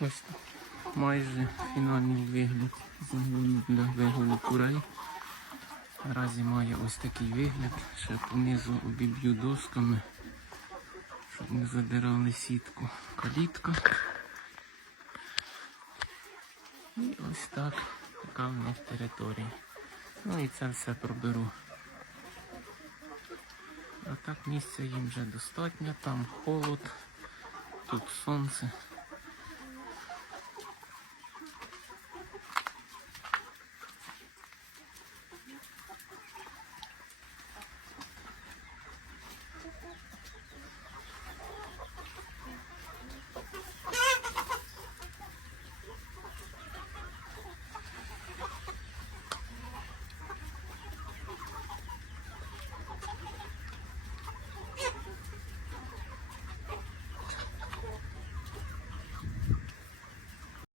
Ось майже фінальний вигляд загону для вигулу курей. Наразі має ось такий вигляд. Ще понизу обіб'ю досками, щоб не задирали сітку. Калітка. І ось так. Така в них територія. Ну і це все проберу. А так місця їм вже достатньо, там холод, тут сонце.